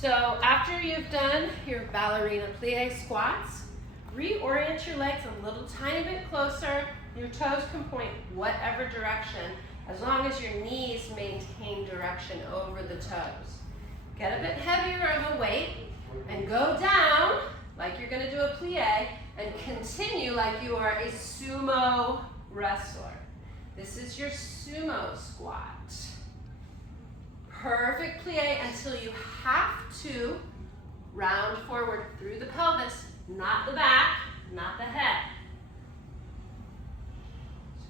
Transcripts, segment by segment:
So after you've done your ballerina plie squats, reorient your legs a little tiny bit closer. Your toes can point whatever direction, as long as your knees maintain direction over the toes. Get a bit heavier of a weight and go down like you're going to do a plie and continue like you are a sumo wrestler. This is your sumo squat. Perfect plie until you have to round forward through the pelvis, not the back, not the head.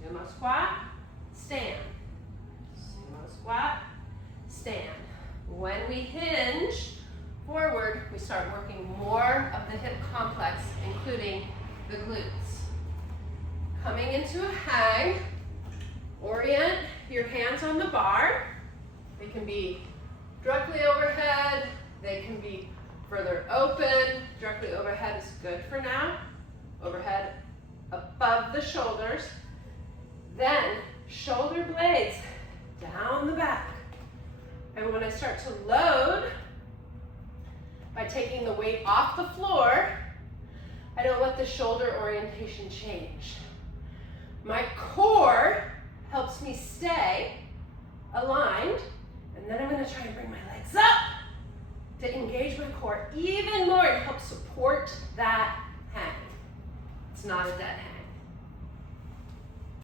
Sumo squat, stand. Sumo squat, stand. When we hinge forward, we start working more of the hip complex, including the glutes. Coming into a hang, orient your hands on the bar. They can be directly overhead, they can be further open. Directly overhead is good for now. Overhead above the shoulders. Then shoulder blades down the back. And when I start to load, by taking the weight off the floor, I don't let the shoulder orientation change. My core helps me stay aligned, and then I'm going to try and bring my legs up to engage my core even more and help support that hang. It's not a dead hang.